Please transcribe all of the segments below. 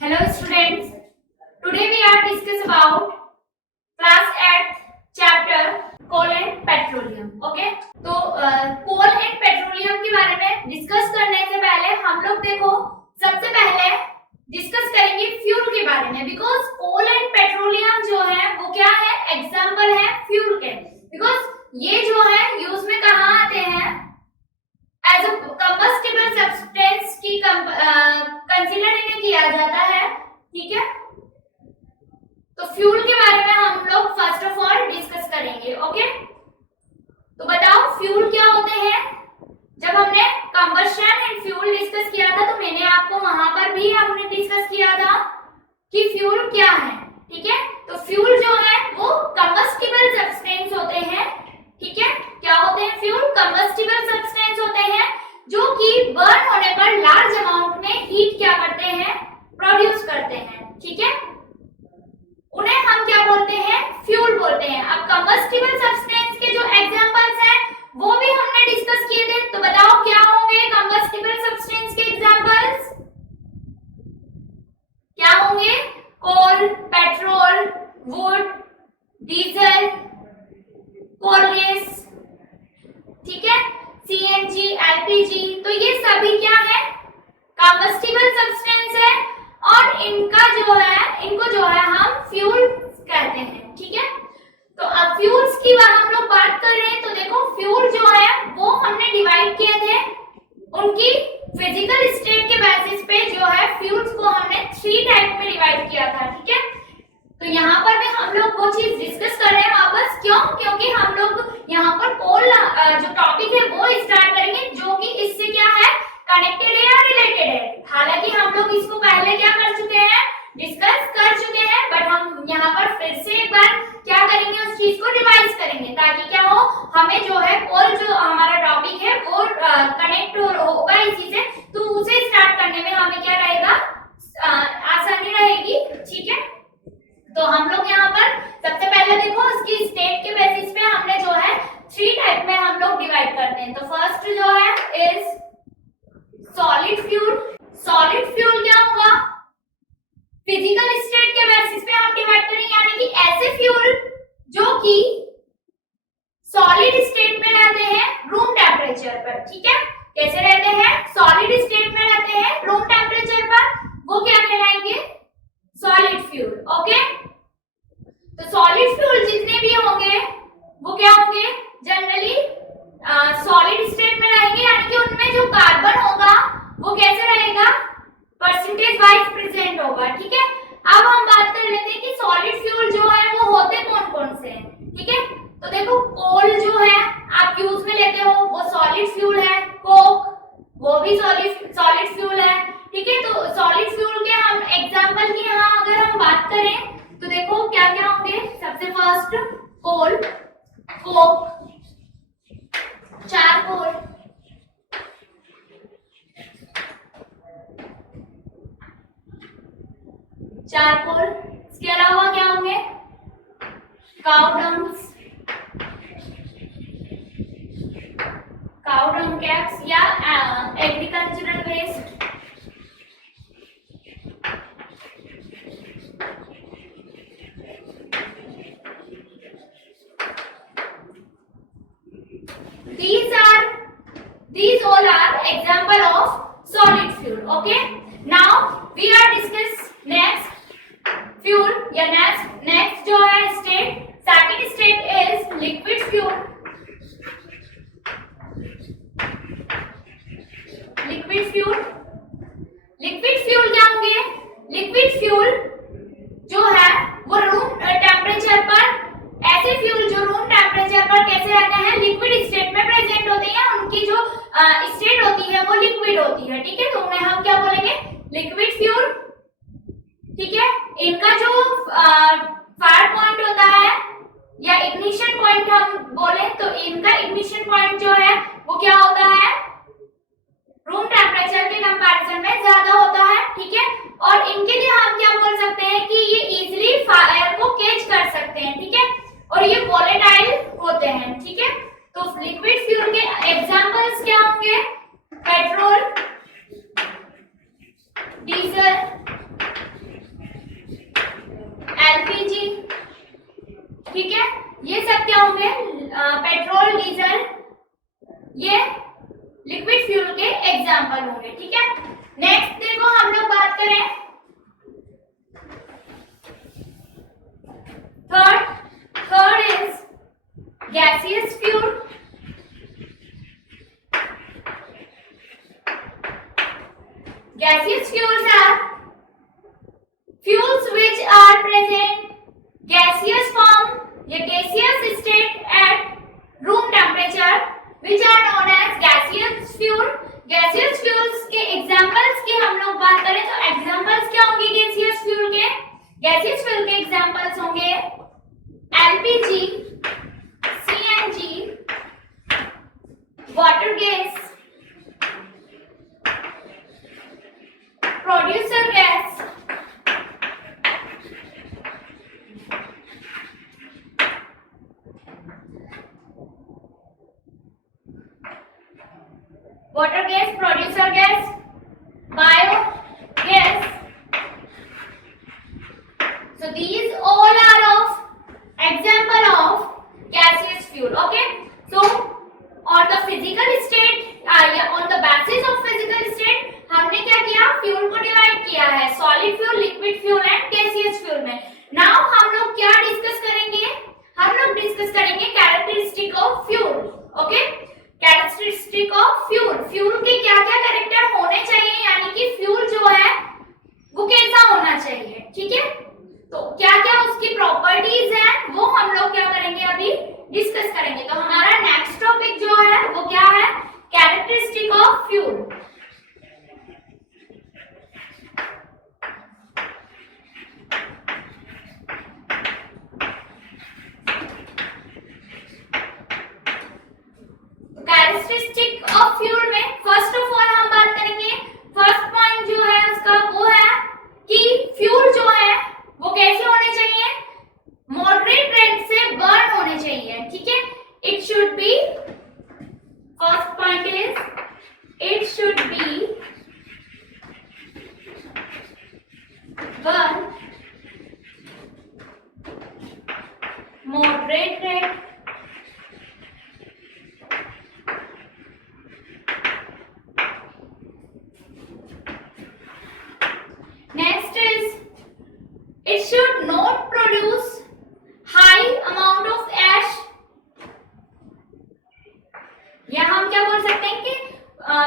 Hello students, today we are discuss about class 8 chapter coal and petroleum. Okay, तो coal and petroleum के बारे में discuss करने से पहले हम लोग देखो सबसे पहले डिस्कस करेंगे फ्यूल के बारे में बिकॉज कोल एंड पेट्रोलियम जो है वो क्या है एग्जाम्पल है फ्यूल के बिकॉज ये जो है यूज में कहाँ आते हैं एज अ कंबस्टिबल सब्सटेंस की कंसीडर इन्हें किया जाता है. ठीक है, तो फ्यूल के बारे में हम लोग फर्स्ट ऑफ ऑल डिस्कस करेंगे. ओके, तो बताओ फ्यूल क्या होते हैं. जब हमने कंबस्शन एंड फ्यूल डिस्कस किया था तो मैंने आपको वहां पर भी हमने डिस्कस किया था कि फ्यूल क्या है. ठीक है, तो फ्यूल जो है वो कंबस्टिबल सब्सटेंस होते हैं. ठीक है, क्या होते हैं फ्यूल कंबस्टिबल सब्सटेंस होते हैं जो कि बर्न होने पर लार्ज अमाउंट में हीट क्या करते हैं प्रोड्यूस करते हैं. ठीक है, उन्हें हम क्या बोलते हैं फ्यूल बोलते हैं. अब कंबस्टिबल सब्सटेंस के जो एग्जांपल्स हैं वो भी हमने डिस्कस किए थे, तो बताओ क्या होंगे कंबस्टिबल सब्सटेंस के एग्जांपल्स. क्या होंगे coal, petrol, wood, diesel, coal gas. ठीक है, सीएनजी, एलपीजी, तो ये सभी क्या है कंबस्टिबल सब्सटेंस है और इनको जो है हम फ्यूल कहते हैं. ठीक है, तो अब फ्यूल्स की हम लोग बात कर रहे हैं तो देखो फ्यूल जो है वो हमने डिवाइड किए थे उनकी फिजिकल स्टेट के बेसिस पे. जो है फ्यूल्स को हमने 3 टाइप में डिवाइड किया था. ठीक है, तो यहाँ पर भी हम लोग वो चीज डिस्कस कर रहे हैं वापस. क्यों? क्योंकि हम लोग यहाँ पर कोल जो टॉपिक है वो स्टार्ट करेंगे जो कि इससे क्या है कनेक्टेड है या रिलेटेड है. हालांकि हम लोग इसको पहले क्या कर चुके हैं डिस्कस कर चुके हैं, बट हम यहाँ पर फिर से एक बार क्या करेंगे उस चीज को रिवाइज करेंगे ताकि क्या हो हमें जो है कोल जो हमारा टॉपिक है वो कनेक्ट होगा इसी से, तो उसे स्टार्ट करने में हमें क्या रहेगा आसानी रहेगी. ठीक है, तो हम लोग यहाँ पर सबसे पहले देखो उसकी स्टेट के बेसिस पे हमने जो है 3 टाइप में हम लोग डिवाइड करते हैं. तो फर्स्ट जो है is solid fuel. Solid fuel क्या होगा फिजिकल स्टेट के बेसिस पे हम डिवाइड करेंगे, यानी कि ऐसे फ्यूल जो कि सॉलिड स्टेट में रहते हैं रूम टेम्परेचर पर. ठीक है, कैसे रहते हैं सॉलिड स्टेट में रहते हैं रूम टेम्परेचर पर, वो क्या कहलाएंगे सॉलिड फ्यूल. ओके, तो सॉलिड फ्यूल जितने भी होंगे वो क्या होंगे जनरली सॉलिड स्टेट में रहेंगे, यानी कि उनमें जो कार्बन होगा वो कैसे रहेगा परसेंटेज वाइज प्रेजेंट होगा. ठीक है, अब हम बात कर लेते हैं कि सॉलिड फ्यूल जो है वो होते कौन कौन से हैं. ठीक है, तो देखो कोल जो है आप यूज में लेते हो वो सॉलिड फ्यूल है, कोक वो भी सॉलिड फ्यूल है. ठीक है, तो सॉलिड फ्यूल के हम एग्जांपल की यहाँ अगर हम बात करें तो देखो क्या क्या होंगे. सबसे फर्स्ट कोल, कोक, चारकोल, इसके अलावा क्या होंगे काउडंग कैप्स या agricultural waste. These all are example of solid fuel. Okay, now we are discuss next fuel या next जो है state, second state is liquid fuel. Liquid fuel क्या होंगे लिक्विड फ्यूल जो है वो रूम टेम्परेचर पर, ऐसे फ्यूल जो रूम टेम्परेचर पर कैसे रहते हैं लिक्विड स्टेट में प्रेजेंट होते हैं, उनकी जो स्टेट होती है वो लिक्विड होती है. ठीक है, तो उन्हें हम क्या बोलेंगे लिक्विड फ्यूल. ठीक है, इनका जो फायर पॉइंट होता है या इग्निशन पॉइंट हम बोले तो इनका इग्निशन पॉइंट जो है वो क्या होता है रूम टेम्परेचर के कंपैरिजन में ज्यादा होता है. ठीक है, और इनके लिए हम क्या बोल सकते हैं कि ये इजीली फायर को कैच कर सकते हैं. ठीक है, और ये वोलेटाइल होते हैं. ठीक है, तो लिक्विड फ्यूल के एग्जांपल्स क्या होंगे पेट्रोल, डीजल, क्या होंगे? पेट्रोल, डीजल, ये लिक्विड फ्यूल के एग्जाम्पल होंगे, ठीक है। नेक्स्ट देखो हम लोग बात करें third is gaseous fuel. Gaseous fuels are fuels which are present gaseous form या gaseous state at room temperature which are known as gaseous fuel. Gaseous fuels के examples की हम लोग बात करें तो examples क्या होंगे gaseous fuel के? Gaseous fuel के examples होंगे LPG, CNG, water gas, producer gas, water gas, producer gas, biogas. So these all are of example of gaseous fuel. Okay, so on the physical state on the basis of physical state हमने क्या किया? Fuel को divide किया है solid fuel, liquid fuel and gaseous fuel में. Now हम लोग क्या डिस्कस करेंगे? हम लोग डिस्कस करेंगे characteristic of fuel. Okay, characteristic of fuel. Fuel के क्या क्या कैरेक्टर होने चाहिए, यानी कि फ्यूल जो है वो कैसा होना चाहिए, ठीक है. तो क्या क्या उसकी प्रॉपर्टीज हैं वो हम लोग क्या करेंगे अभी डिस्कस करेंगे. तो हमारा नेक्स्ट टॉपिक जो है वो क्या है? Characteristic of fuel. Characteristic of fuel में फर्स्ट ऑफ ऑल हम बात करेंगे, फर्स्ट पॉइंट जो है उसका वो है कि फ्यूल जो है वो कैसे होने चाहिए? मॉडरेट रेट से बर्न होने चाहिए, ठीक है. It should be, first point is it should be burn moderate rate Next is it should not produce high amount of ash. या हम क्या बोल सकते हैं कि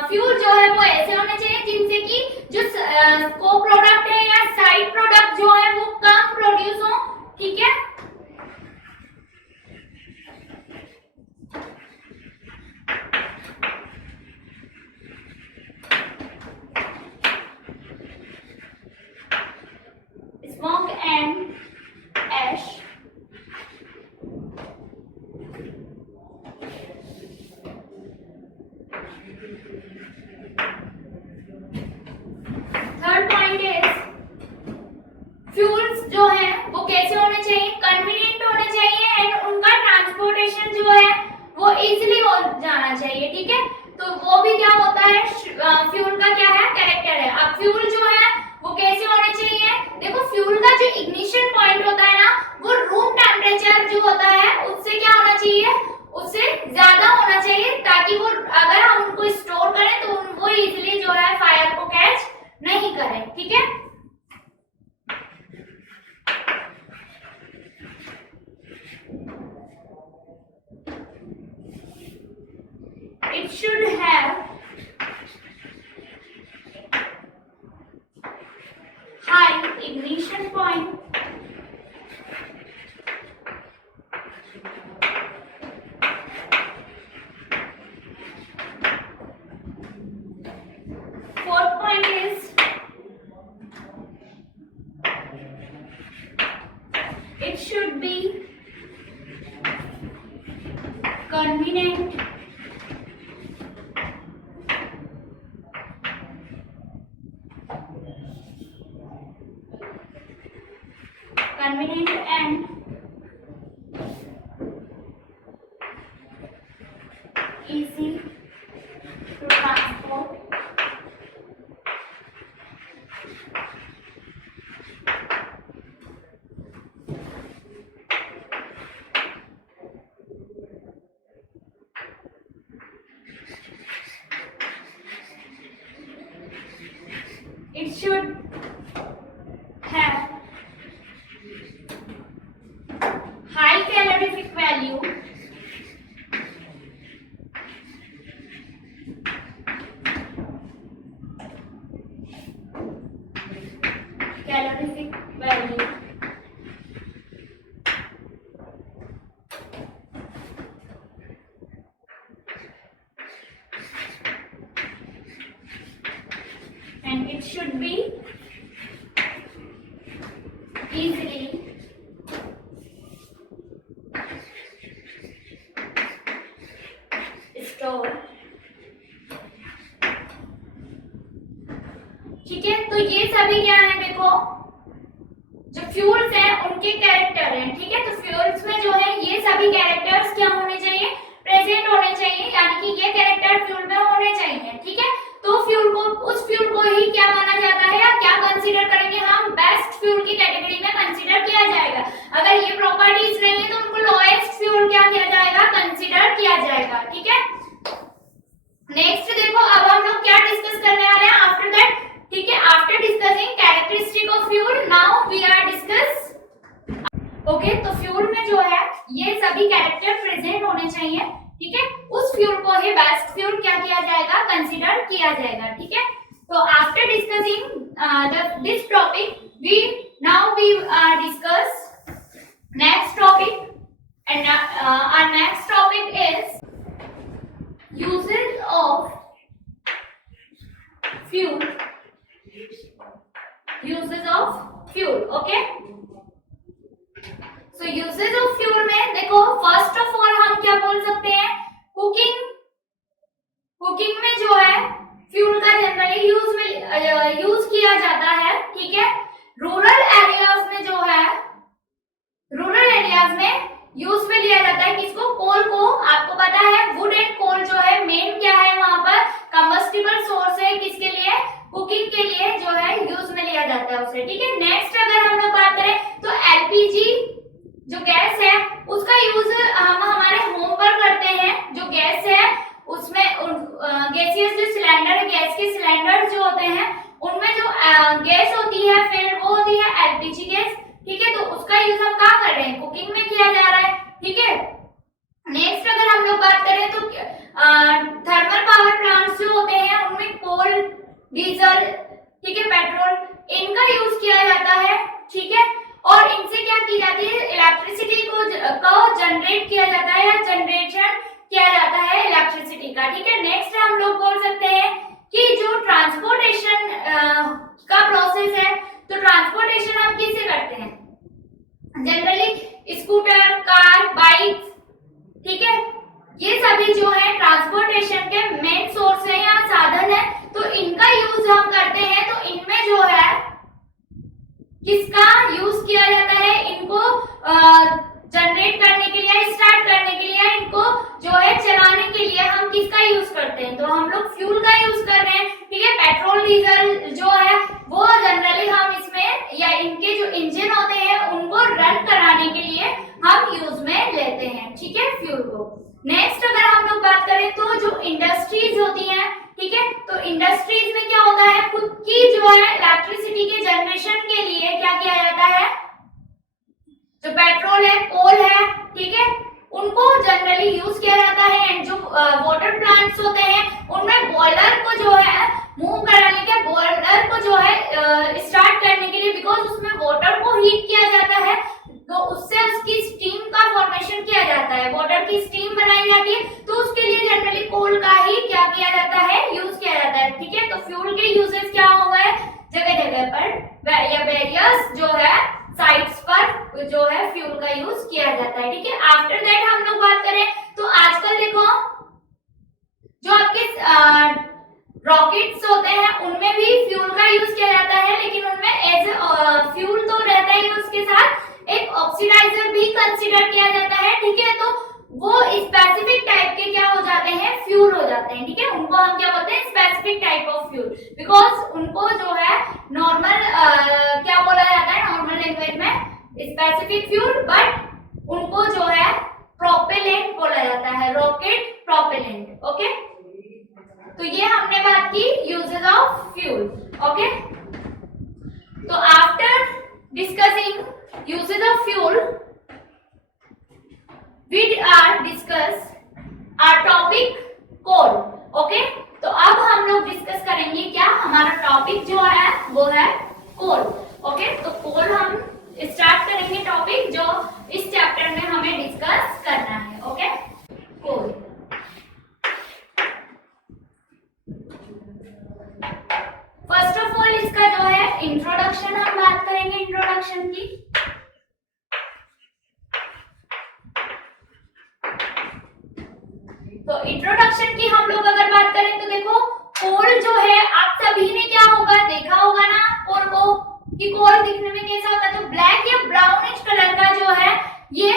फ्यूल जो है वो ऐसे होने चाहिए जिनसे कि जो को प्रोडक्ट है या साइड प्रोडक्ट जो है वो कम प्रोड्यूस हो, ठीक है. Smoke and ash. Third point is fuels जो है वो कैसे होने चाहिए? कन्वीनियंट होने चाहिए एंड उनका ट्रांसपोर्टेशन जो है वो इजीली हो जाना चाहिए, ठीक है. तो वो भी क्या होता है? फ्यूल का क्या है? कैरेक्टर है. अब फ्यूल जो है वो कैसे होने चाहिए? देखो फ्यूल का जो इग्निशन पॉइंट होता है ना वो रूम टेम्परेचर जो होता है उससे क्या होना चाहिए? उससे ज्यादा होना चाहिए, ताकि वो अगर हम उनको स्टोर करें तो वो इजीली जो है फायर को कैच नहीं करें, ठीक है. It should have high ignition point. Fourth point is it should be convenient and easy to transport. should have high calorific value, and it should be easily stored. ठीक है, तो ये सभी क्या है, देखो जो फ्यूल्स हैं उनके कैरेक्टर हैं, ठीक है। तो फ्यूल्स में जो है ये सभी कैरेक्टर्स क्या होने चाहिए, प्रेजेंट होने चाहिए, यानी कि ये कैरेक्टर फ्यूल में होने चाहिए, ठीक है। तो फ्यूल को, उस फ्यूल को ही क्या माना जाता है या क्या कंसीडर करेंगे हम, बेस्ट फ्यूल की कैटेगरी में कंसीडर किया जाएगा। अगर ये प्रॉपर्टीज नहीं है तो उनको लोएस्ट फ्यूल क्या किया जाएगा, कंसीडर किया जाएगा, ठीक है। नेक्स्ट देखो, अब हम लोग क्या डिस्कस करने वाले हैं आफ्टर दैट, ठीक है। After discussing characteristic of fuel, now we are discuss, okay. तो फ्यूल में जो है ये सभी कैरेक्टर प्रेजेंट होने चाहिए, ठीक है। उस फ्यूल को ही बेस्ट फ्यूल क्या किया जाएगा, कंसीडर किया जाएगा, ठीक है। तो after discussing this topic we now we discuss next topic, and our next topic is uses of fuel, uses of fuel, okay। so uses of fuel में देखो, फर्स्ट ऑफ ऑल हम क्या बोल सकते हैं, कुकिंग, कुकिंग में जो है फ्यूल का जनरली यूज किया जाता है, ठीक है। रूरल एरियाज में जो है, रूरल एरियाज में यूज में लिया जाता है किसको, कोल को। आपको पता है वुड एंड कोल जो है मेन क्या है, वहां पर कंबस्टिबल सोर्स है, किसके लिए, कुकिंग के लिए जो है यूज में लिया जाता है उसे, ठीक है। नेक्स्ट अगर हम लोग बात करें तो एलपीजी जो गैस है उसका यूज हम हमारे होम पर करते हैं। जो गैस है उसमें गैसियस जो सिलेंडर है, गैस के सिलेंडर जो होते हैं उनमें जो गैस होती है फिर वो होती है एलपीजी गैस, ठीक है। तो उसका यूज हम कहाँ कर रहे हैं, कुकिंग में किया जा रहा है, ठीक है। नेक्स्ट अगर हम लोग बात करें तो थर्मल पावर प्लांट्स जो होते हैं उनमें कोल, डीजल, ठीक है, पेट्रोल, इनका यूज किया जाता है, ठीक है। और इनसे क्या की जाती है, इलेक्ट्रिसिटी को जनरेट किया जाता है या जनरेशन किया जाता है इलेक्ट्रिसिटी का, ठीक है। नेक्स्ट हम लोग बोल सकते हैं कि जो ट्रांसपोर्टेशन का प्रोसेस है, तो ट्रांसपोर्टेशन हम किससे करते हैं, जनरली स्कूटर, कार, बाइक, ठीक है। ये सभी जो है ट्रांसपोर्टेशन के मेन सोर्स है या साधन है, तो इनका यूज हम करते हैं। तो इनमें जो है किसका यूज किया जाता है, इनको जनरेट करने के लिए, स्टार्ट करने के लिए, इनको जो है चलाने के लिए हम किसका यूज करते हैं, तो हम लोग फ्यूल का यूज कर रहे हैं, ठीक है। पेट्रोल, डीजल जो है वो जनरली हम इसमें, या इनके जो इंजन होते हैं उनको रन कराने के लिए हम यूज में लेते हैं, ठीक है, फ्यूल को। नेक्स्ट अगर हम लोग बात करें तो जो इंडस्ट्रीज होती हैं, ठीक है, तो इंडस्ट्रीज में क्या होता है, खुद की जो है इलेक्ट्रिसिटी के जनरेशन के लिए क्या किया जाता है, जो पेट्रोल है, कोल है, ठीक है, उनको जनरली यूज किया जाता है। एंड जो वाटर प्लांट्स होते हैं उनमें बॉयलर को जो है मूव कराने के, बॉयलर को जो है स्टार्ट करने के लिए, बिकॉज उसमें वाटर को हीट किया जाता है तो उससे उसकी स्टीम का फॉर्मेशन किया जाता है, वाटर की स्टीम बनाई जाती है, तो उसके लिए जनरली कोल का ही क्या किया जाता है, यूज किया जाता है, ठीक है। तो फ्यूल के यूजेस क्या हो गए, जगह जगह पर या वेरियस जो है साइट्स पर जो है फ्यूल का यूज किया जाता है, ठीक है। आफ्टर दैट हम लोग बात करें तो आजकल देखो जो आपके रॉकेट्स होते हैं उनमें भी फ्यूल का यूज किया जाता है, लेकिन उनमें एज फ्यूल तो रहता है, उसके साथ एक ऑक्सीडाइजर भी कंसीडर किया जाता है, ठीक है। तो वो स्पेसिफिक टाइप के क्या हो जाते हैं, फ्यूल हो जाते हैं, ठीक है। उनको हम क्या बोलते हैं, specific type of fuel, because उनको जो है नॉर्मल क्या बोला जाता है, नॉर्मल लैंग्वेज में स्पेसिफिक फ्यूल, बट उनको जो है प्रोपेलेंट बोला जाता है, रॉकेट प्रोपेलेंट, ओके। तो ये हमने बात की यूजेस ऑफ फ्यूल, ओके। तो after discussing uses of fuel we are discuss our topic coal. Okay, तो अब हम लोग डिस्कस करेंगे क्या, हमारा टॉपिक जो है वो है कोल. ओके, तो कोल हम स्टार्ट करेंगे टॉपिक जो इस चैप्टर में हमें डिस्कस करना है. Okay, coal. First of all इसका जो है इंट्रोडक्शन, हम बात करेंगे इंट्रोडक्शन की. तो इंट्रोडक्शन की हम लोग अगर बात करें तो देखो, कोल जो है आप सभी ने क्या होगा देखा होगा ना कोल को, कि कोल दिखने में कैसा होता है. तो ब्लैक या ब्राउनिश कलर का जो है ये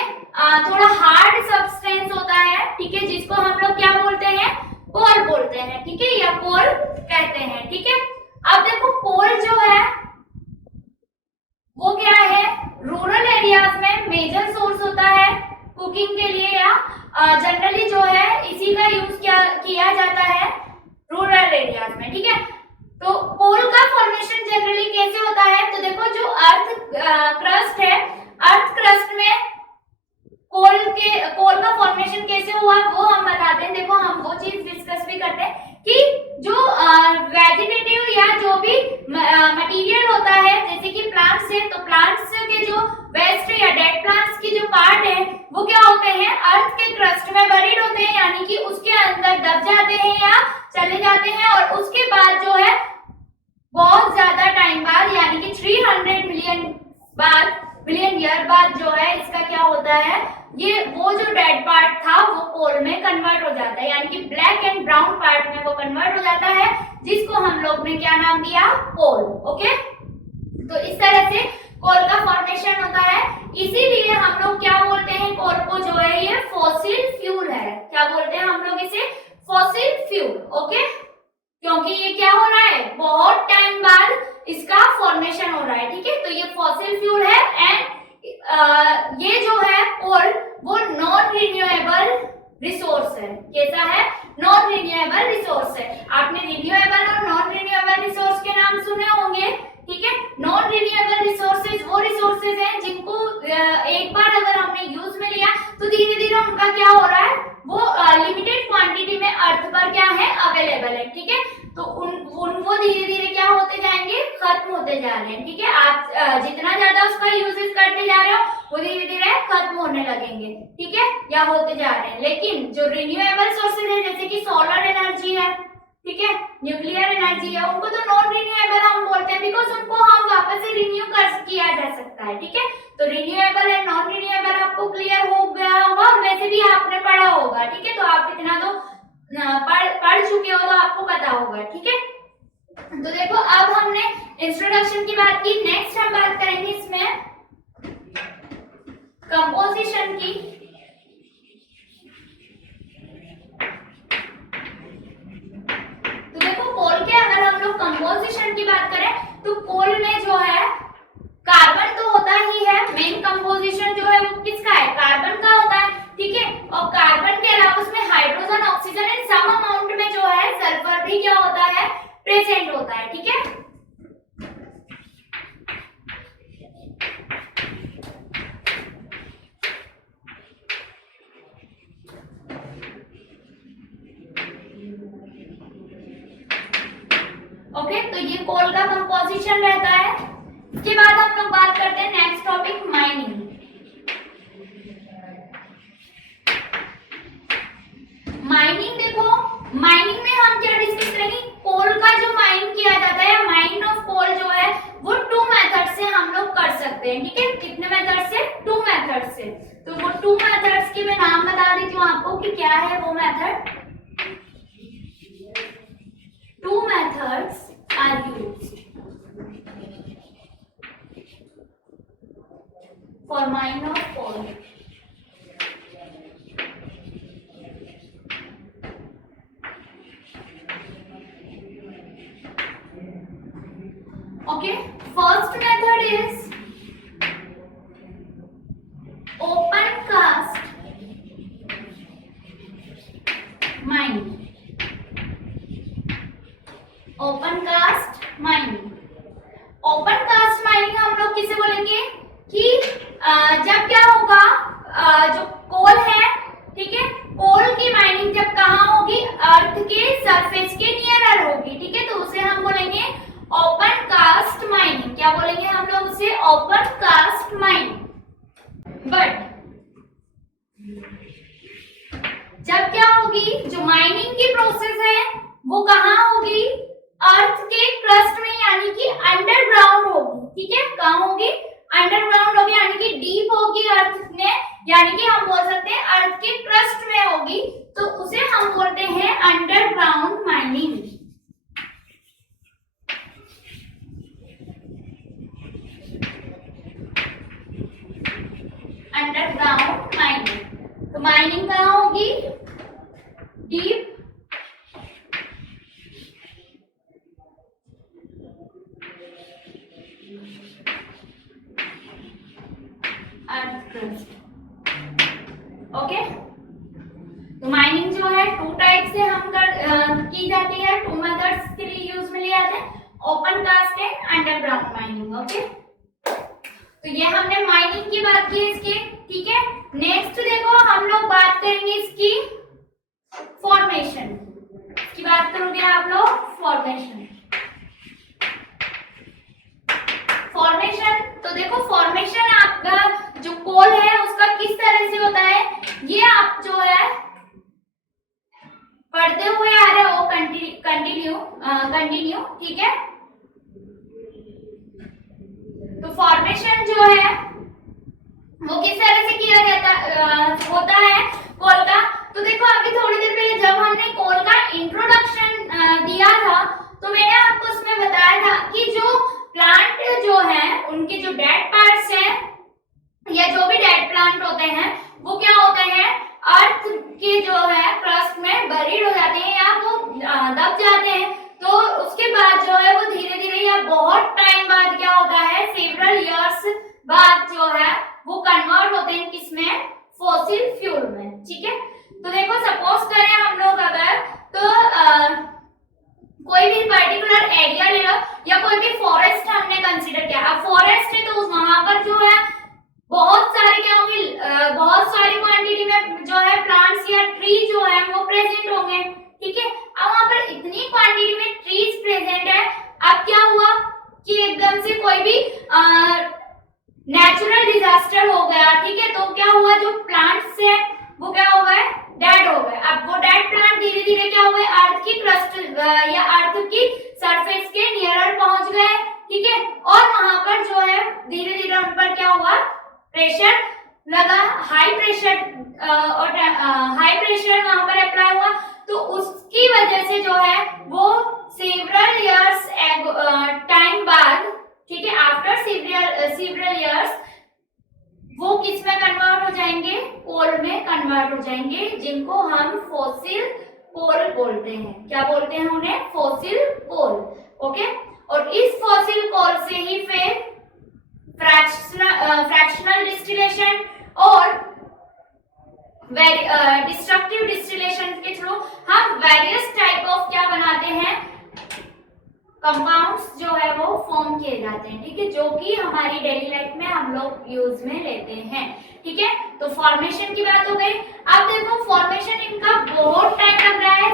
थोड़ा हार्ड सब्सटेंस होता है. ठीक है, जिसको हम लोग क्या बोलते हैं, कोल बोलते हैं. ठीक है, या कोल कहते हैं. ठीक है, अब देखो कोल जो है वो क्या है, रूरल एरियाज में मेजर सोर्स होता है कुकिंग के लिए, या जनरली जो है इसी का यूज किया जाता है रूरल एरियाज में. ठीक है, तो कोल का फॉर्मेशन जनरली कैसे होता है, तो देखो जो अर्थ क्रस्ट है, अर्थ क्रस्ट में कोल का फॉर्मेशन कैसे हुआ वो हम बताते हैं. देखो हम वो चीज डिस्कस भी करते हैं कि जो वेजिटेटिव या जो भी मटेरियल होता है, जैसे कि प्लांट्स है, तो प्लांट्स के जो वेस्ट या डेड प्लांट्स की जो पार्ट है वो क्या होते हैं, अर्थ के क्रस्ट में बरीड होते हैं, यानी कि उसके अंदर दब जाते हैं या चले जाते हैं. और उसके बाद जो है बहुत ज्यादा टाइम बाद, यानी कि 300 मिलियन ईयर बाद जो है इसका क्या होता है, ये वो जो डेड पार्ट था वो कोल में कन्वर्ट हो जाता है, यानी कि ब्लैक एंड ब्राउन पार्ट में वो कन्वर्ट हो जाता है, जिसको हम लोग ने क्या नाम दिया, कोल. ओके, तो इस तरह से कोल का फॉर्मेशन होता है. इसीलिए हम लोग क्या बोलते हैं कोल को, जो है ये फॉसिल फ्यूल है. क्या बोलते हैं हम लोग इसे, फॉसिल फ्यूल. ओके, क्योंकि ये क्या हो रहा है, बहुत टाइम बाद इसका फॉर्मेशन हो रहा है. ठीक है, तो ये फॉसिल फ्यूल है. एंड ये जो है कोल वो नॉन रिन्यूएबल रिसोर्स है. कैसा है, नॉन रिन्यूएबल रिसोर्स है. आपने रिन्यूएबल और नॉन रिन्यूएबल रिसोर्स के नाम सुने होंगे. ठीक है, नॉन रिन्यूएबल रिसोर्सेज वो रिसोर्सेज हैं जिनको एक बार अगर हमने यूज में लिया तो धीरे धीरे उनका क्या हो रहा है, वो लिमिटेड क्वांटिटी में अर्थ पर क्या है, अवेलेबल है. ठीक है, तो वो धीरे धीरे क्या होते जाएंगे, खत्म होते जा रहे हैं. ठीक है, आप जितना ज्यादा उसका यूजेस करते जा रहे हो वो धीरे धीरे खत्म होने लगेंगे. ठीक है, या होते जा रहे हैं. लेकिन जो रिन्यूएबल सोर्सेज है, जैसे कि सोलर एनर्जी है, ठीक है, न्यूक्लियर एनर्जी है, उनको तो नॉन रिन्यूएबल हम बोलते हैं, बिकॉज उनको हम वापस से रिन्यू किया जा सकता है. ठीक है, तो रिन्यूएबल एंड नॉन रिन्यूएबल आपको क्लियर हो गया होगा, और वैसे भी आपने पढ़ा होगा. ठीक है, तो आप इतना तो पढ़ चुके हो तो आपको पता होगा. ठीक है, तो देखो अब हमने इंट्रोडक्शन की बात की. नेक्स्ट हम बात करेंगे इसमें कंपोजिशन की. तो देखो कोल के अगर हम लोग कंपोजिशन की बात करें तो कोल में जो है कार्बन तो होता ही है. मेन कंपोजिशन जो है वो किसका है, कार्बन का होता है. ठीक है, और कार्बन के अलावा उसमें hydrogen, oxygen and some amount में जो है सल्फर भी क्या होता है, प्रेजेंट होता है. ठीक है, ओके, तो ये कोल का कंपोजिशन रहता है. इसके बाद हम लोग बात करते हैं नेक्स्ट टॉपिक, माइनिंग. माइनिंग देखो, माइनिंग में हम क्या डिस्कस करेंगे, कोल का जो माइन किया जाता है, माइन ऑफ कोल जो है वो 2 मेथड से हम लोग कर सकते हैं. ठीक है, कितने मेथड से, 2 मेथड से. तो वो 2 मेथड्स के मैं नाम बता देती हूँ आपको कि क्या है वो method. 2 methods are used for mine of coal. Okay, first method is open cast mining. Open cast mining. Open cast क्या बोलेंगे हम लोग उसे, ओपन कास्ट माइन। बट जब क्या होगी, जो माइनिंग की प्रोसेस है वो कहाँ होगी, अर्थ के क्रस्ट में, यानी कि अंडरग्राउंड होगी। ठीक है, कहाँ होगी, अंडरग्राउंड होगी, यानी कि डीप होगी अर्थ में, यानी कि हम बोल सकते हैं अर्थ के क्रस्ट में होगी, तो उसे हम बोलते हैं अंडरग्राउंड माइनिंग। Underground mining. तो माइनिंग कहाँ होगी, डीप अर्थ क्रस्ट। ओके, तो माइनिंग जो है टू टाइप से हम की जाती है, टू मेथड्स के लिए यूज में लिया जाता है, open cast and underground mining. Okay, तो ये हमने माइनिंग की बात की इसकी। ठीक है, नेक्स्ट देखो हम लोग बात करेंगे इसकी फॉर्मेशन की बात करोगे आप लोग, फॉर्मेशन। फॉर्मेशन तो देखो, फॉर्मेशन आपका जो कोल है उसका किस तरह से होता है, ये आप जो है पढ़ते हुए आ रहे हो, कंटिन्यू। ठीक है, तो फॉर्मेशन जो है वो किस तरह से किया जाता होता है कोल का। तो देखो, अभी थोड़ी देर पहले जब हमने कोल का इंट्रोडक्शन दिया था, तो मैंने आपको उसमें बताया था कि जो प्लांट जो है उनके जो डेड पार्ट्स हैं या जो भी डेड प्लांट होते हैं वो क्या होते हैं, अर्थ के जो है क्रस्ट में बरीड हो जाते हैं या वो दब जाते हैं। तो उसके बाद जो है वो धीरे धीरे या बहुत टाइम बाद क्या होता है, सेवरल इयर्स बाद जो है वो कन्वर्ट होते हैं किसमें, फॉसिल फ्यूल में। ठीक है, तो देखो सपोज करें हम लोग अगर तो कोई भी पर्टिकुलर एरिया ले लो या कोई भी फॉरेस्ट हमने कंसीडर किया। अब फॉरेस्ट है तो वहां पर जो है बहुत सारे क्या होंगे, बहुत सारी क्वांटिटी में जो है प्लांट्स या ट्री जो है वो प्रेजेंट होंगे। ठीक है, अब वहां पर इतनी क्वांटिटी में ट्रीज प्रेजेंट है, अब क्या हुआ कि एकदम से कोई भी नेचुरल डिजास्टर हो गया। ठीक है, तो क्या हुआ, जो प्लांट्स है वो क्या हो गए, डेड हो गए। अब वो डेड प्लांट धीरे धीरे क्या हुए, अर्थ की क्रस्ट या अर्थ की सरफेस के नियरर पहुंच गए। ठीक है, और वहां पर जो है धीरे धीरे उन पर क्या हुआ, प्रेशर लगा, हाई प्रेशर वहां पर अप्लाई हुआ। तो उसकी वजह से जो है वो सेवरल इयर्स टाइम बाद, ठीक है, आफ्टर सेवरल इयर्स वो किस में कन्वर्ट हो जाएंगे, कोल में कन्वर्ट हो जाएंगे, जिनको हम फॉसिल कोल बोलते हैं। क्या बोलते हैं उन्हें, फॉसिल कोल। ओके, और इस फॉसिल कोल से ही फिर फ्रैक्शनल डिस्टिलेशन और डिस्ट्रक्टिव डिस्टिलेशन के थ्रू हम वेरियस टाइप ऑफ क्या बनाते हैं, कंपाउंड्स जो है वो फॉर्म किए जाते हैं। ठीक है, जो कि हमारी डेली लाइफ में हम लोग यूज में लेते हैं। ठीक है, तो फॉर्मेशन की बात हो गई। अब देखो फॉर्मेशन इनका बहुत टाइम लग रहा है,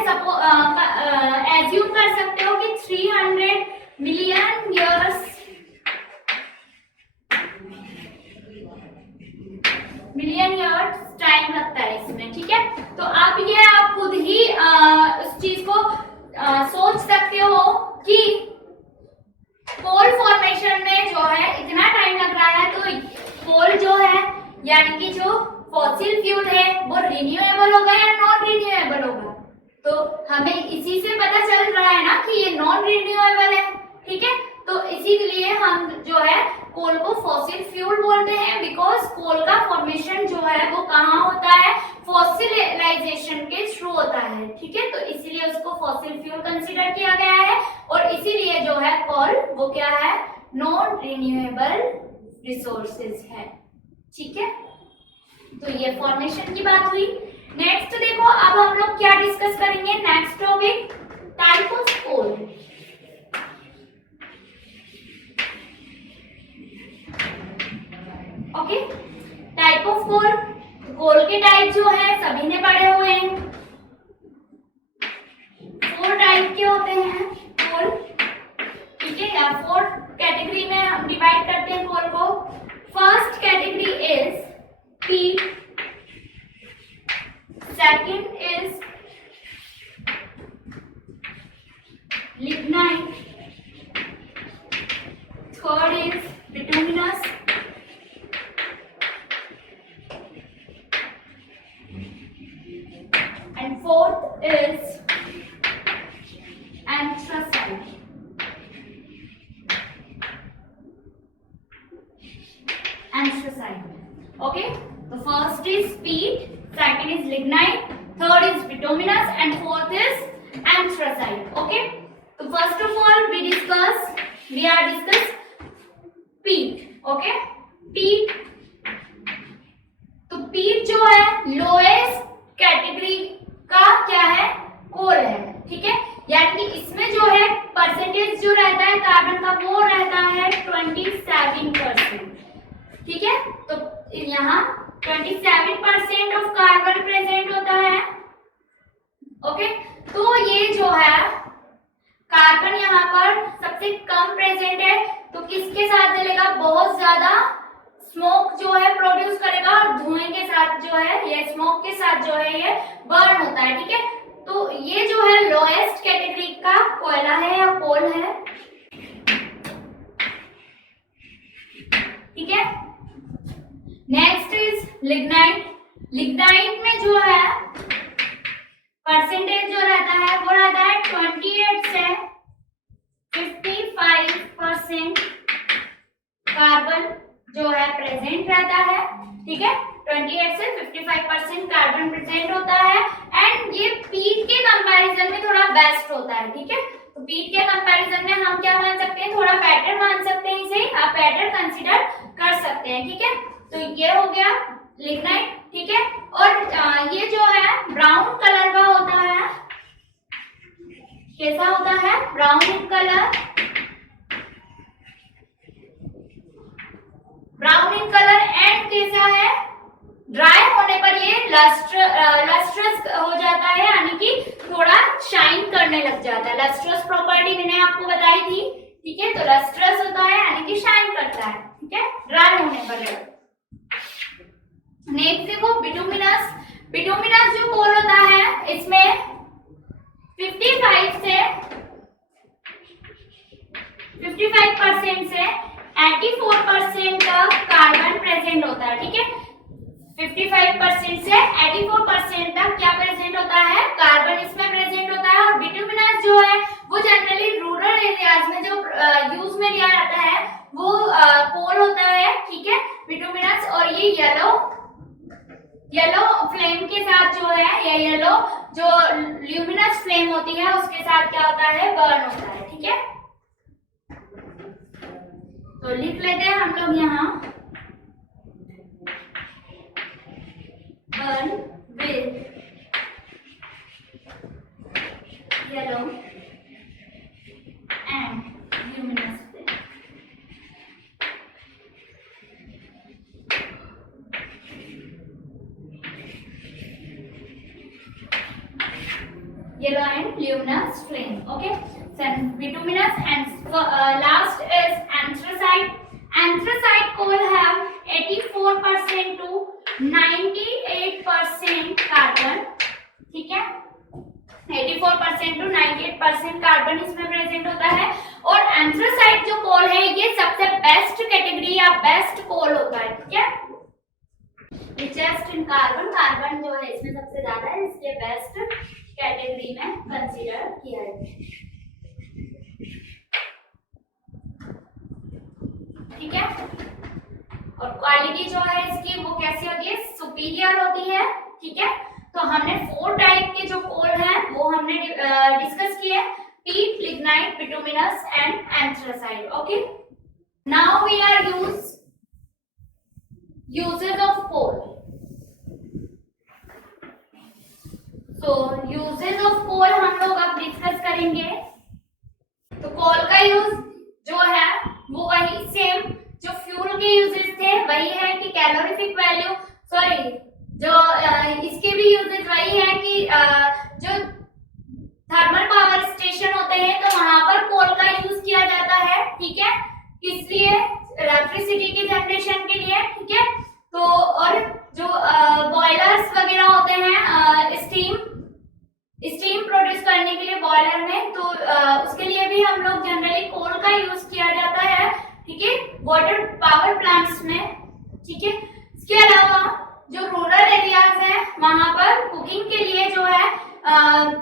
एज्यूम कर सकते हो कि 300 मिलियन ईयर्स टाइम लगता है इसमें। ठीक है, तो अब ये आप खुद ही उस चीज को सोच सकते हो कि कोल फॉर्मेशन में जो है इतना टाइम लग रहा है, तो कोल जो है यानी कि जो फॉसिल फ्यूल है वो रिन्यूएबल होगा या नॉन रिन्यूएबल होगा। तो हमें इसी से पता चल रहा है ना कि ये नॉन रिन्यूएबल है। ठीक है, तो इसीलिए हम जो है कोल को फॉसिल फ्यूल बोलते हैं, बिकॉज कोल का फॉर्मेशन जो है वो कहाँ होता है, फॉसिलाइजेशन के थ्रू होता है। ठीक है, तो इसीलिए उसको फॉसिल फ्यूल कंसीडर किया गया है, और इसीलिए जो है कोल वो क्या है, नॉन रिन्यूएबल रिसोर्सेज है। ठीक है, तो ये फॉर्मेशन की बात हुई। नेक्स्ट देखो, अब हम लोग क्या डिस्कस करेंगे, next topic type of coal. Okay, type of coal, coal के टाइप जो है सभी ने पढ़े हुए हैं। 4 टाइप के होते हैं कोल। ठीक है, या 4 कैटेगरी में हम डिवाइड करते हैं कोल को। फर्स्ट कैटेगरी इज पीट, second is lignite, third is bituminous, and fourth is anthracite. Okay, the first is peat, second is lignite, third is bituminous, and fourth is anthracite. Okay, so first of all we are discuss peat. Okay, peat, तो peat जो है lowest category का क्या है, कोल है। ठीक है, यानी कि इसमें जो है परसेंटेज जो रहता है कार्बन का वो रहता है 27%। ठीक है, तो यहाँ 27% ऑफ कार्बन प्रेजेंट होता है। ओके, तो ये जो है कार्बन यहाँ पर सबसे कम प्रेजेंट है, तो किसके साथ जलेगा, बहुत ज्यादा स्मोक जो है प्रोड्यूस करेगा और धुएं के साथ जो है, ये स्मोक के साथ जो है ये बर्न होता है। ठीक है, तो ये जो है लोएस्ट कैटेगरी का कोयला है या कोल है। ठीक है, नेक्स्ट इज लिग्नाइट। लिग्नाइट में जो है परसेंटेज जो रहता है वो रहता है 28 से 55% कार्बन जो है प्रेजेंट रहता है। ठीक है, 28 से 55% कार्बन प्रेजेंट होता है एंड ये पीट के कंपैरिजन में थोड़ा बेस्ट होता है। ठीक है, तो पीट के कंपैरिजन में हम क्या मान सकते हैं, थोड़ा बेटर मान सकते हैं, इसे आप बेटर कंसीडर कर सकते हैं। ठीक है, तो ये हो गया लिग्नाइट। ठीक है, और ये जो है ब्राउन कलर का होता है, कैसा होता है, brown colour, brown in colour and कैसा है, ड्राई होने पर ये लस्ट्रस हो जाता है, यानी कि थोड़ा शाइन करने लग जाता है। लस्ट्रस प्रॉपर्टी मैंने आपको बताई थी। ठीक है, तो लस्ट्रस होता है यानी कि शाइन करता है। ठीक है, ड्राई होने पर। नेक्स्ट देखो बिटुमिनस। बिटुमिनस जो कोल होता है इसमें 55% से 84% का कार्बन प्रेजेंट होता है। ठीक है, 55% से 84% तक क्या प्रेजेंट होता है, कार्बन इसमें प्रेजेंट होता है। और बिटुमिनस जो है वो जनरली रूरल एरियाज में जो यूज में लिया जाता है वो कोल होता है। ठीक है, बिटुमिनस, और ये येलो फ्लेम के साथ जो है, या येलो जो ल्यूमिनस फ्लेम होती है उसके साथ क्या होता है, बर्न होता है। ठीक है, तो लिख लेते हैं हम लोग यहाँ, burn with yellow and luminous flame. Yellow and luminous flame. Okay, then bituminous, and last is anthracite. Anthracite coal have 84% to 98% carbon. ठीक है, 84% to 98% कार्बन इसमें प्रेजेंट होता है। और एंथ्रासाइट जो कोल है ये सबसे बेस्ट कैटेगरी या बेस्ट कोल होता है। ठीक है, रिचेस्ट इन कार्बन, कार्बन जो है इसमें सबसे ज्यादा है, इसलिए बेस्ट कैटेगरी में कंसीडर किया है। ठीक है, और क्वालिटी जो है इसकी वो कैसी होती है, सुपीरियर होती है। ठीक है, तो हमने 4 टाइप के जो कोल हैं वो हमने डिस्कस किए, peat, lignite, bituminous and anthracite. Okay, now we are uses of coal. तो यूजेस ऑफ कोल हम लोग अब डिस्कस करेंगे। तो कोल का यूज जो है वो वही सेम जो फ्यूल के यूजेस थे वही है कि कैलोरीफिक वैल्यू, सॉरी जो इसके भी यूजेस वही है कि जो थर्मल पावर स्टेशन होते हैं तो वहां पर कोल का यूज किया जाता है। ठीक है, किस लिए? इलेक्ट्रिसिटी के जनरेशन के लिए, ठीक है। तो और जो बॉयलर्स वगैरह होते हैं स्टीम प्रोड्यूस करने के लिए बॉयलर में, तो उसके लिए भी हम लोग जनरली कोल का यूज किया जाता है, ठीक है, वाटर पावर प्लांट्स में, ठीक है। इसके अलावा जो रूरल एरियाज है वहां पर कुकिंग के लिए जो है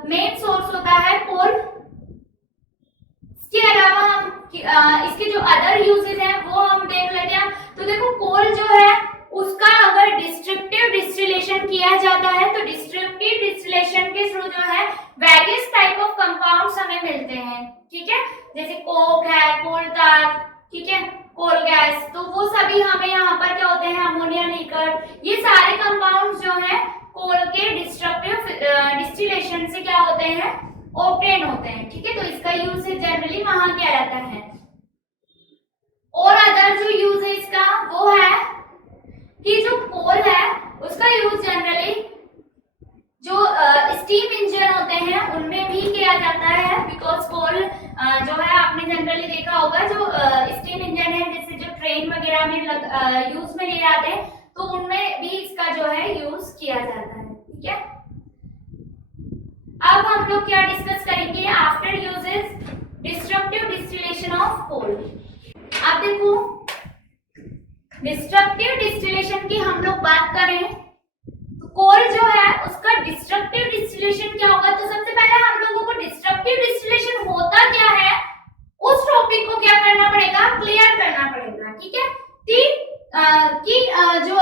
मेन सोर्स होता है कोल। इसके अलावा हम इसके जो अदर यूजेस हैं वो हम देख लेते हैं। तो देखो कोल जो है उसका अगर डिस्ट्रक्टिव डिस्टिलेशन किया जाता है तो डिस्ट्रक्टिव डिस्टिलेशन के थ्रू जो है वेरियस टाइप ऑफ कंपाउंड्स हमें मिलते हैं, ठीक है, जैसे कोक है, कोल tar, ठीक है, कोल गैस, तो वो सभी हमें यहाँ पर क्या होते हैं, अमोनिया निकल, ये सारे कंपाउंड्स जो हैं कोल के डिस्ट्रक्टिव डिस्टिलेशन से क्या होते हैं, ऑब्टेन होते हैं, ठीक है। तो इसका यूज जनरली वहां किया जाता है। और अदर जो यूज है इसका वो है कि जो कोल है उसका यूज जनरली जो स्टीम इंजन होते हैं उनमें भी किया जाता है, बिकॉज कोल जो है आपने जनरली देखा होगा जो स्टीम इंजन है जैसे जो ट्रेन वगैरह में यूज में लिए जाते हैं, तो उनमें भी इसका जो है यूज किया जाता है, ठीक है। अब हम लोग क्या डिस्कस करेंगे, after uses destructive distillation of coal. अब देखो डिस्ट्रक्टिव डिस्टिलेशन की हम लोग बात करें तो कोल जो है उसका डिस्ट्रक्टिव डिस्टिलेशन क्या होगा, तो सबसे पहले हम लोगों को डिस्ट्रक्टिव डिस्टिलेशन होता क्या है उस टॉपिक को क्या करना पड़ेगा, क्लियर करना पड़ेगा, ठीक है। कि जो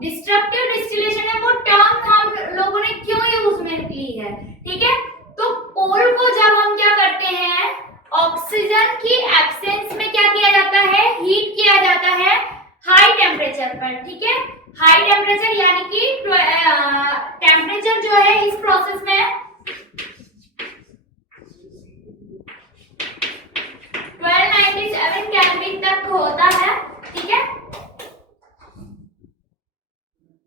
डिस्ट्रक्टिव डिस्टिलेशन है वो टर्म हम लोगों ने क्यों यूज में ली है, ठीक है। तो कोल को जब हम क्या करते हैं ऑक्सीजन की एब्सेंस में क्या किया जाता है, हीट किया जाता है हाई टेम्परेचर पर, ठीक है। हाई टेम्परेचर यानी कि टेम्परेचर जो है इस प्रोसेस में 1297 केल्विन तक होता है, ठीक है।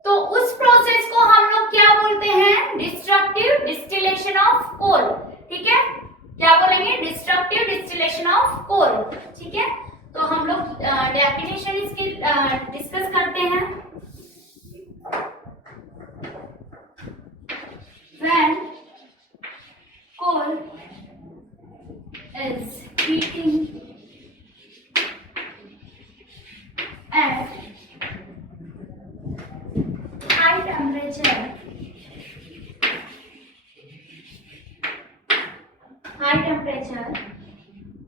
तो उस प्रोसेस को हम लोग क्या बोलते हैं, डिस्ट्रक्टिव डिस्टिलेशन ऑफ कोल, ठीक है। क्या बोलेंगे, डिस्ट्रक्टिव डिस्टिलेशन ऑफ कोल, ठीक है। तो हम लोग डेफिनेशन इसकी डिस्कस करते हैं। When coal is heating at high temperature,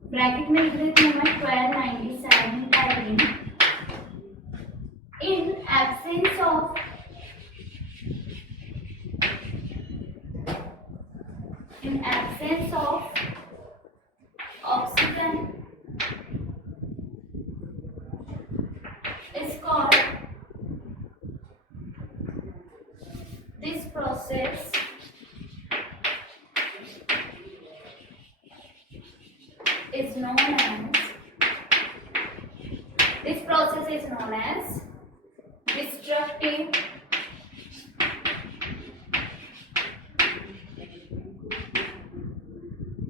bracket में लिख देती हूँ मैं 1297 kelvin, in absence of oxygen is called, this process is known as destructive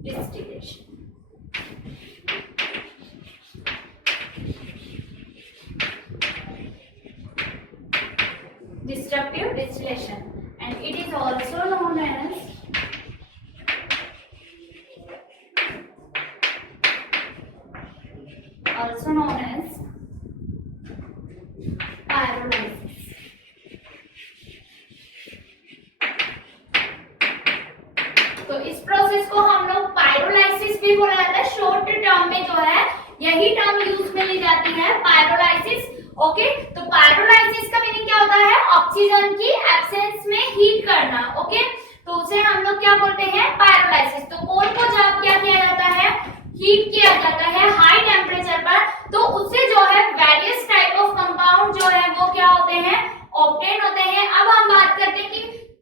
distillation. Destructive distillation, and it is also known as pyrolysis. तो इस process को हम लोग पायरोलाइसिस भी बोला जाता है, शॉर्ट टर्म में जो है यही टर्म यूज में ली जाती है, पायरोलाइसिस, ओके। तो पायरोलाइसिस का मीनिंग क्या होता है, ऑक्सीजन की एब्सेंस में हीट करना, ओके। तो उसे हम लोग क्या बोलते हैं, पायरोलाइसिस। तो कोल को जब क्या किया जाता है, हीट किया जाता है हाई टेम्परेचर पर, तो उससे जो है वेरियस टाइप ऑफ कंपाउंड जो है वो क्या होते हैं, ऑब्टेन होते हैं। अब हम बात करते हैं कि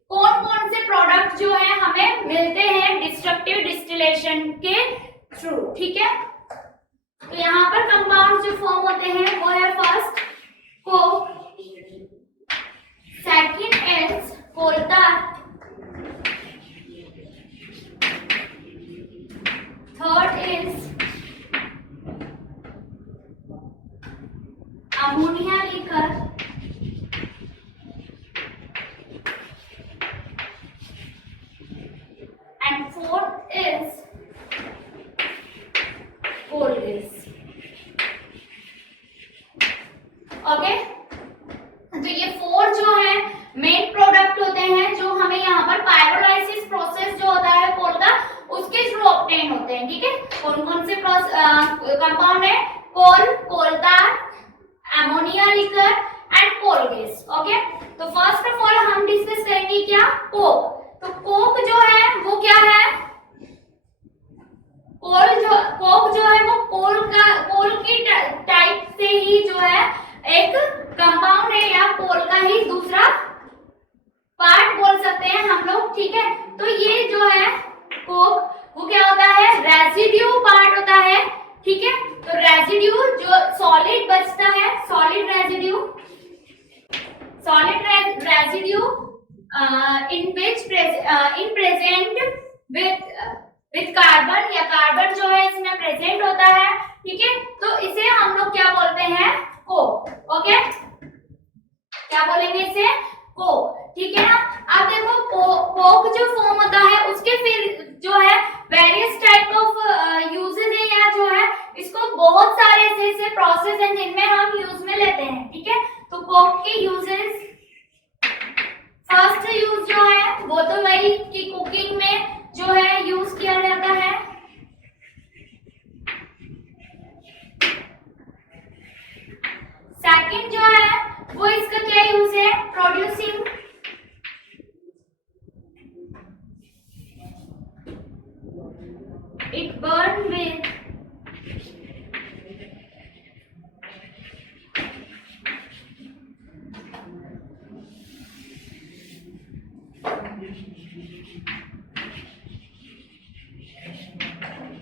कौन कौन से प्रोडक्ट जो है हमें मिलते हैं डिस्ट्रक्टिव डिस्टिलेशन के थ्रू, ठीक है। तो यहाँ पर कंपाउंड जो फॉर्म होते हैं वो है first coke, second is coal tar, third is okay, तो फर्स्ट ऑफ ऑल हम डिस्कस करेंगे क्या, कोक। तो कोक जो है वो क्या है, कोक जो है वो कोल की टाइप से ही जो है एक कंपाउंड है, या कोल का ही दूसरा पार्ट बोल सकते हैं हम लोग, ठीक है। तो ये जो है कोक वो क्या होता है, रेसिड्यू पार्ट होता है, ठीक है। तो रेसिड्यू जो सॉलिड बचता है, solid residue in present with carbon, या कार्बन जो है इसमें प्रेजेंट होता है, ठीक है। तो इसे हम लोग क्या बोलते हैं, कोक, ओके, क्या बोलेंगे इसे, कोक, ठीक है ना। अब देखो कोक जो फॉर्म होता है उसके फिर जो है वेरियस टाइप ऑफ यूजेस है, या जो है इसको बहुत सारे ऐसे प्रोसेस हैं जिनमें हम यूज में लेते हैं, ठीक है। तो कोक के यूजेस, फर्स्ट यूज जो है वो तो वही कि कुकिंग में जो है यूज किया जाता है। सेकंड जो है वो इसका क्या यूज है, producing, it burn with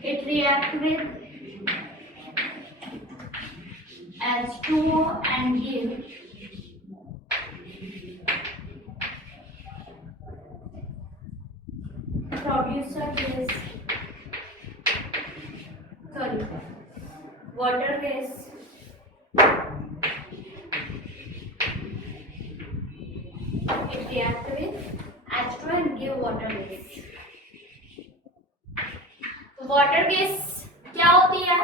it react with H2O and give producer gas, sorry, water gas, it react with H2O and give water gas। Water gas क्या होती है,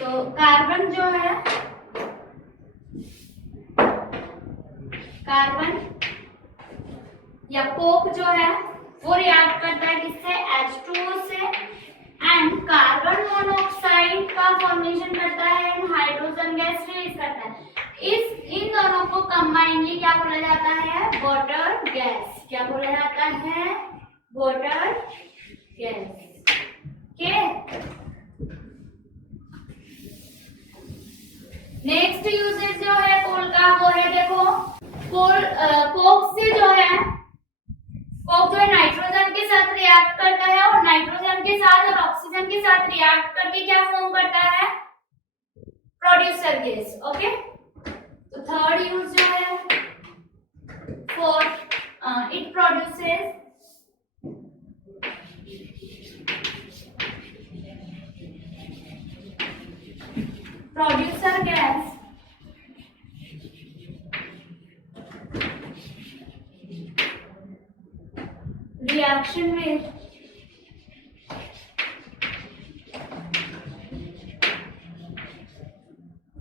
तो कार्बन जो है, कार्बन या कोक जो है वो रिएक्ट करता है किससे, H2O से, एंड कार्बन मोनोऑक्साइड का फॉर्मेशन करता है एंड हाइड्रोजन गैस रिलीज करता है। इन दोनों को कंबाइनली क्या बोला जाता है, वाटर गैस, क्या बोला जाता है, water gas, okay. Next uses जो है कोल का वो है, देखो कोक से जो है, कोक जो है नाइट्रोजन के साथ रिएक्ट करता है, और नाइट्रोजन के साथ और ऑक्सीजन के साथ रिएक्ट करके क्या फॉर्म करता है, प्रोड्यूसर गैस, ओके। तो थर्ड यूज जो है for it produces producer gas reaction with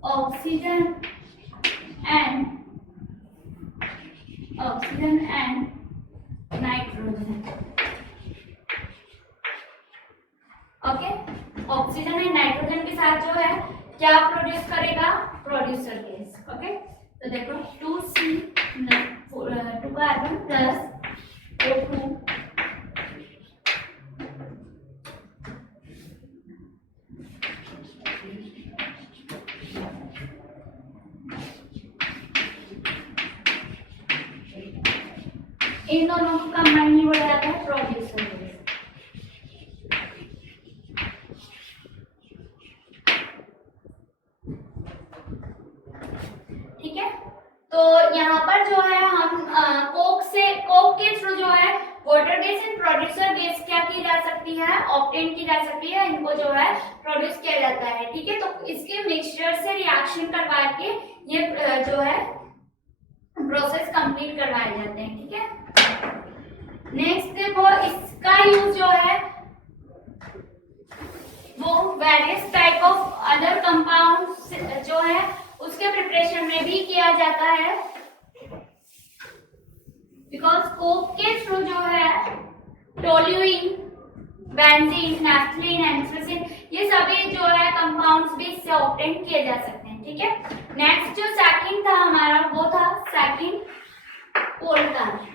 oxygen and nitrogen, okay. Oxygen and nitrogen के साथ जो है क्या प्रोड्यूस करेगा, प्रोड्यूसर गैस, ओके। तो देखो 2C 2 कार्बन प्लस O2 इन दोनों को कंबाइनली बोला जाता है प्रोड्यूसर गैस, ठीक है। तो यहाँ पर जो है हम कोक के थ्रू जो है water gas and producer gas क्या की जा सकती है, ऑब्टेन की जा सकती है, इनको जो है प्रोड्यूस किया जाता है, ठीक है। तो इसके मिक्सचर से रिएक्शन करवा के ये जो है प्रोसेस कंप्लीट करवाए जाते हैं, ठीक है। नेक्स्ट देखो इसका यूज जो है वो various type of other compounds जो है उसके प्रिपरेशन में भी किया जाता है, बिकॉज कोक के थ्रू जो है टोल्यूइन, बेंजीन, नैफ्थलीन, एंथ्रेसीन इससे ऑब्टेन किए जा सकते हैं, ठीक है। नेक्स्ट जो सेकंड था हमारा वो था सेकंड कोल कार।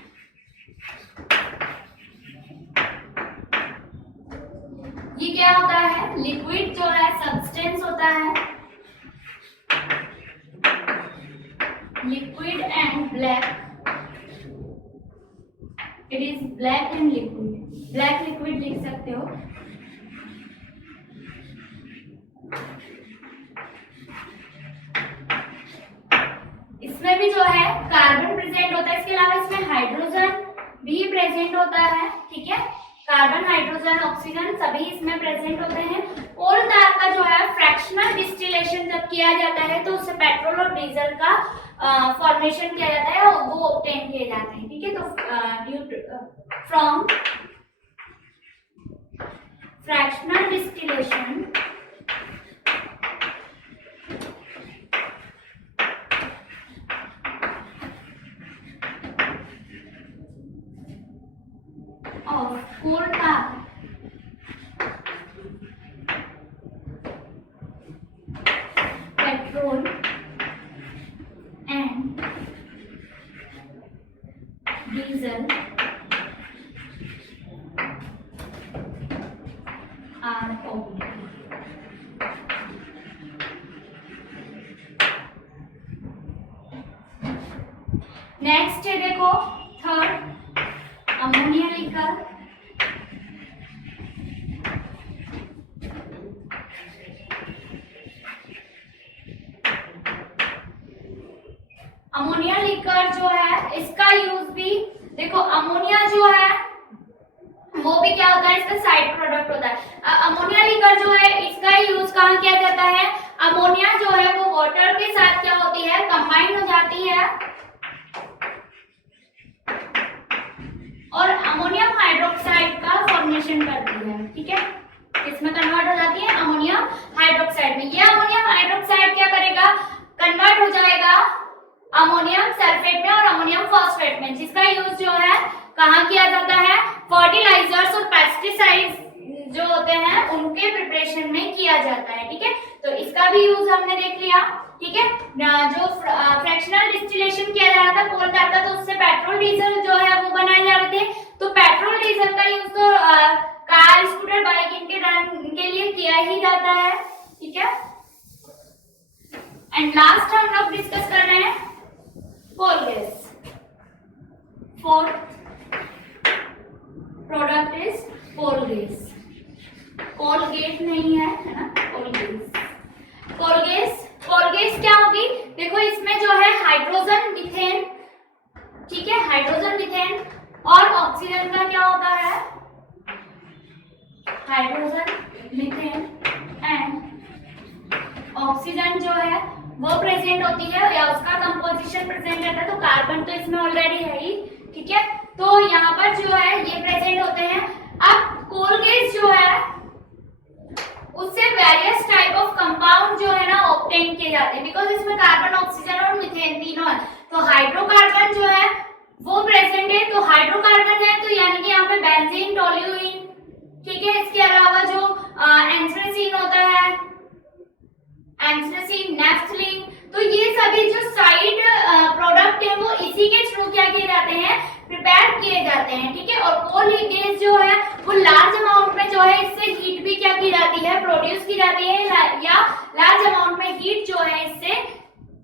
ये क्या होता है, लिक्विड जो है सब्सटेंस होता है, liquid and black, it is black and liquid, black liquid लिख सकते हो। इसमें भी जो है कार्बन प्रेजेंट होता है, इसके अलावा इसमें हाइड्रोजन भी प्रेजेंट होता है, ठीक है। कार्बन, हाइड्रोजन, ऑक्सीजन सभी इसमें प्रेजेंट होते हैं। कोल tar का जो है फ्रैक्शनल डिस्टिलेशन जब किया जाता है तो उससे पेट्रोल और डीजल का फॉर्मेशन किया जाता है और वो ऑब्टेन किए जाते हैं, ठीक है। तो due from fractional distillation of coal tar, petrol and diesel are obtained. Next है देखो third ammonia liquor. Ammonia liquor जो है इसका यूज भी देखो, अमोनिया जो है वो भी क्या होता है, इसका साइड प्रोडक्ट होता है। अमोनिया लिकर जो है इसका यूज कहाँ किया जाता है, अमोनिया जो है वो वाटर के साथ क्या होती है, कंबाइन हो जाती है और अमोनियम हाइड्रोक्साइड का फॉर्मेशन करती है, ठीक है। इसमें कन्वर्ट हो जाती है अमोनियम हाइड्रोक्साइड में। ये अमोनियम हाइड्रोक्साइड क्या करेगा, कन्वर्ट हो जाएगा अमोनियम सल्फेट में और अमोनियम फॉस्फेट में, जिसका यूज जो है कहाँ किया जाता है, फर्टिलाइजर्स और पेस्टिसाइड्स जो होते हैं उनके प्रिपरेशन में किया जाता है, ठीक है। तो इसका भी यूज हमने देख लिया, ठीक है। जो फ्रैक्शनल डिस्टिलेशन किया जा रहा था कोल tar का, तो उससे पेट्रोल डीजल जो है वो बनाए जा रहे थे। तो पेट्रोल डीजल का यूज तो कार, स्कूटर, बाइक इनके रन के लिए किया ही जाता है, ठीक है। एंड लास्ट हम लोग डिस्कस कर रहे हैं coal gas. Fourth product is coal gas. Colgate नहीं है, है ना, कोल गैस। कोल गैस क्या होगी, देखो इसमें जो है हाइड्रोजन मीथेन, ठीक है, हाइड्रोजन मीथेन और ऑक्सीजन का क्या होता है, हाइड्रोजन मीथेन एंड ऑक्सीजन जो है वो प्रेजेंट होती है या उसका कंपोजिशन प्रेजेंट रहता है। तो कार्बन तो इसमें ऑलरेडी है ही, ठीक है। तो यहाँ पर जो है ये प्रेजेंट होते हैं। अब कोल गैस जो है उससे वेरियस टाइप ऑफ कंपाउंड जो है ना ऑब्टेन किए जाते हैं, बिकॉज इसमें कार्बन, ऑक्सीजन और मीथेन तीनों है। तो हाइड्रोकार्बन जो है वो प्रेजेंट है, तो हाइड्रोकार्बन है तो यानी कि यहाँ पे बेंजीन, टोल्यूइन, ठीक है। इसके अलावा जो एंथ्रेसीन होता है, एंथ्रेसीन, नेफ्थलीन, तो ये सभी जो साइड प्रोडक्ट है वो इसी के थ्रू क्या किए जाते हैं, प्रिपेयर किए जाते हैं, ठीक है। और कोल गैस जो है वो लार्ज अमाउंट में जो है इससे हीट भी क्या की जाती है, प्रोड्यूस की जाती है, या लार्ज अमाउंट में हीट जो है इससे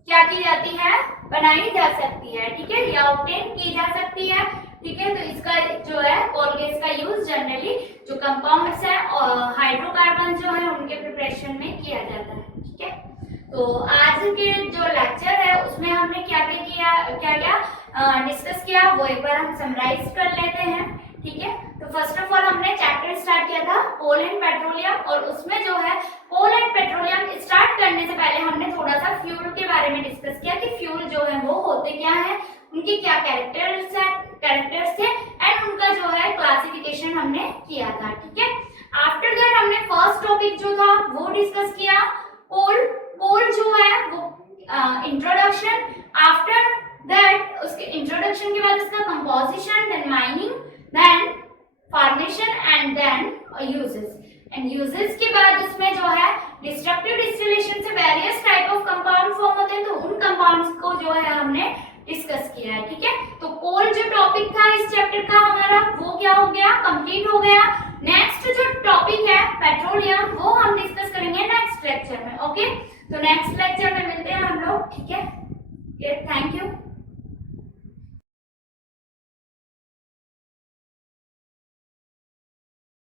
क्या की जाती है, बनाई जा सकती है, ठीक है, या ऑब्टेन की जा सकती है, ठीक है। तो इसका जो है कोल गैस का यूज जनरली जो कंपाउंड्स है और हाइड्रोकार्बन जो है उनके प्रिपरेशन में किया जाता है, ठीक है। तो आज के जो लेक्चर है उसमें हमने क्या डिस्कस किया वो एक बार हम समराइज कर लेते हैं, ठीक है। तो फर्स्ट ऑफ ऑल हमने चैप्टर स्टार्ट किया था कोल एंड पेट्रोलियम, और उसमें जो है कोल एंड पेट्रोलियम स्टार्ट करने से पहले हमने थोड़ा सा फ्यूल के बारे में डिस्कस किया कि फ्यूल जो है वो होते क्या है, उनके क्या कैरेक्टर्स थे एंड उनका जो है क्लासिफिकेशन हमने किया था, ठीक है। आफ्टर दैट हमने फर्स्ट टॉपिक जो था वो डिस्कस किया कोल जो है वो इंट्रोडक्शन, आफ्टर दैट उसके इंट्रोडक्शन के बाद उसका composition, then mining, then formation and then uses, and uses के बाद उसमें जो है डिस्ट्रक्टिव डिस्टिलेशन से various type of compound form होते हैं, तो उन कंपाउंड्स को जो है हमने डिस्कस किया है। ठीक है, तो कोल जो टॉपिक था इस चैप्टर का हमारा वो क्या हो गया, कंप्लीट हो गया। नेक्स्ट जो टॉपिक है पेट्रोलियम, वो हम डिस्कस करेंगे नेक्स्ट लेक्चर में। ओके, तो नेक्स्ट लेक्चर में मिलते हैं हम लोग। ठीक है, थैंक यू।